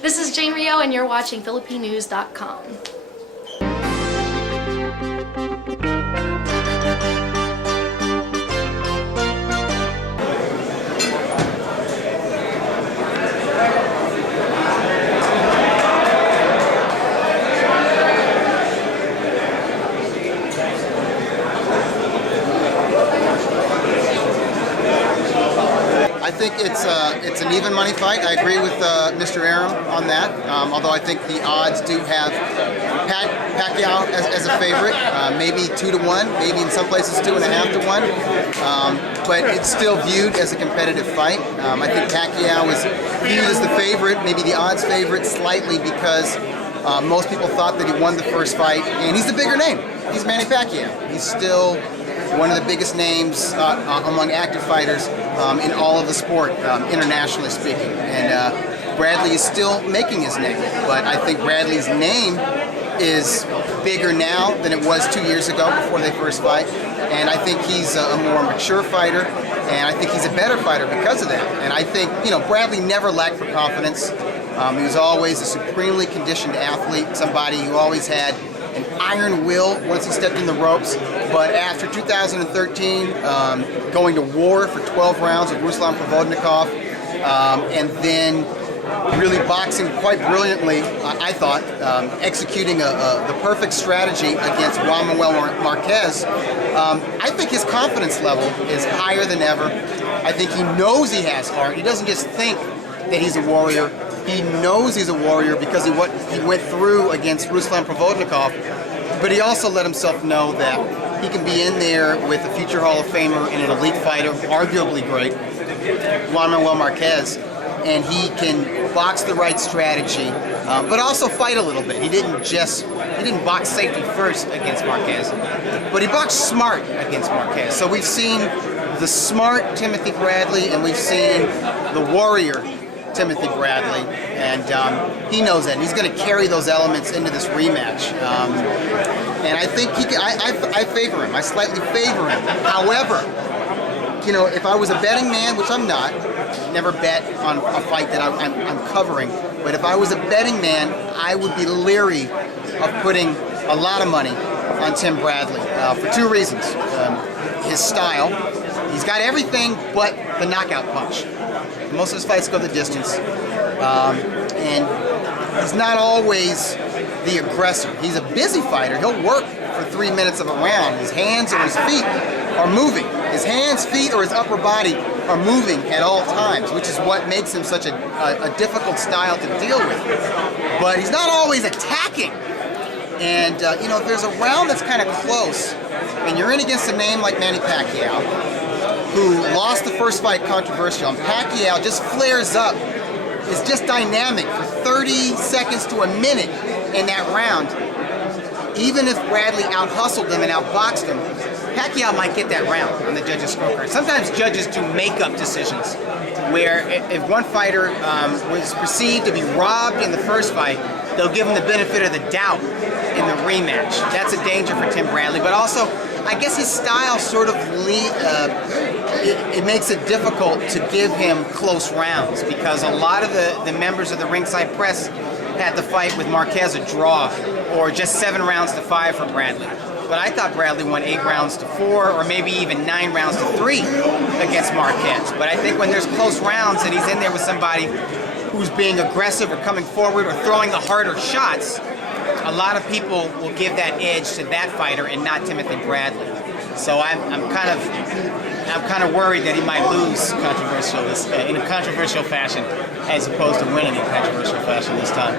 This is Jane Rio, and you're watching PhilippineNews.com. I think it's an even money fight. I agree with Mr. Aram on that. Although I think the odds do have Pacquiao as a favorite, maybe 2-1, maybe in some places 2.5 to 1. But it's still viewed as a competitive fight. I think Pacquiao is viewed as the favorite, maybe the odds favorite slightly because most people thought that he won the first fight, and he's the bigger name. He's Manny Pacquiao. He's still one of the biggest names among active fighters in all of the sport, internationally speaking. And Bradley is still making his name, but I think Bradley's name is bigger now than it was 2 years ago before they first fight. And I think he's a more mature fighter, and I think he's a better fighter because of that. And I think, you know, Bradley never lacked for confidence. He was always a supremely conditioned athlete, somebody who always had an iron will once he stepped in the ropes. But after 2013, going to war for 12 rounds with Ruslan Provodnikov, and then really boxing quite brilliantly, I thought, executing the perfect strategy against Juan Manuel Marquez, I think his confidence level is higher than ever. I think he knows he has heart. He doesn't just think that he's a warrior. He knows he's a warrior because he went through against Ruslan Provodnikov, but he also let himself know that he can be in there with a future Hall of Famer and an elite fighter, arguably great, Juan Manuel Marquez, and he can box the right strategy, but also fight a little bit. He didn't box safety first against Marquez, but he boxed smart against Marquez. So we've seen the smart Timothy Bradley, and we've seen the warrior Timothy Bradley, and he knows that, and he's going to carry those elements into this rematch. And I think I favor him. I slightly favor him. However, you know, if I was a betting man, which I'm not, never bet on a fight that I'm covering, but if I was a betting man, I would be leery of putting a lot of money on Tim Bradley for two reasons. His style. He's got everything but the knockout punch. Most of his fights go the distance, and he's not always the aggressor. He's a busy fighter. He'll work for 3 minutes of a round. His hands or his feet are moving. His hands, feet, or his upper body are moving at all times, which is what makes him such a difficult style to deal with. But he's not always attacking. And, you know, if there's a round that's kind of close, and you're in against a name like Manny Pacquiao, who lost the first fight controversial, and Pacquiao just flares up, is just dynamic for 30 seconds to a minute in that round. Even if Bradley out-hustled him and out-boxed him, Pacquiao might get that round on the judges' scorecard. Sometimes judges do make-up decisions, where if one fighter was perceived to be robbed in the first fight, they'll give him the benefit of the doubt in the rematch. That's a danger for Tim Bradley, but also, I guess his style sort of it makes it difficult to give him close rounds because a lot of the members of the ringside press had the fight with Marquez a draw or just 7 rounds to 5 for Bradley. But I thought Bradley won 8 rounds to 4 or maybe even 9 rounds to 3 against Marquez. But I think when there's close rounds and he's in there with somebody who's being aggressive or coming forward or throwing the harder shots, a lot of people will give that edge to that fighter and not Timothy Bradley. So I'm kind of worried that he might lose in a controversial fashion as opposed to winning in controversial fashion this time.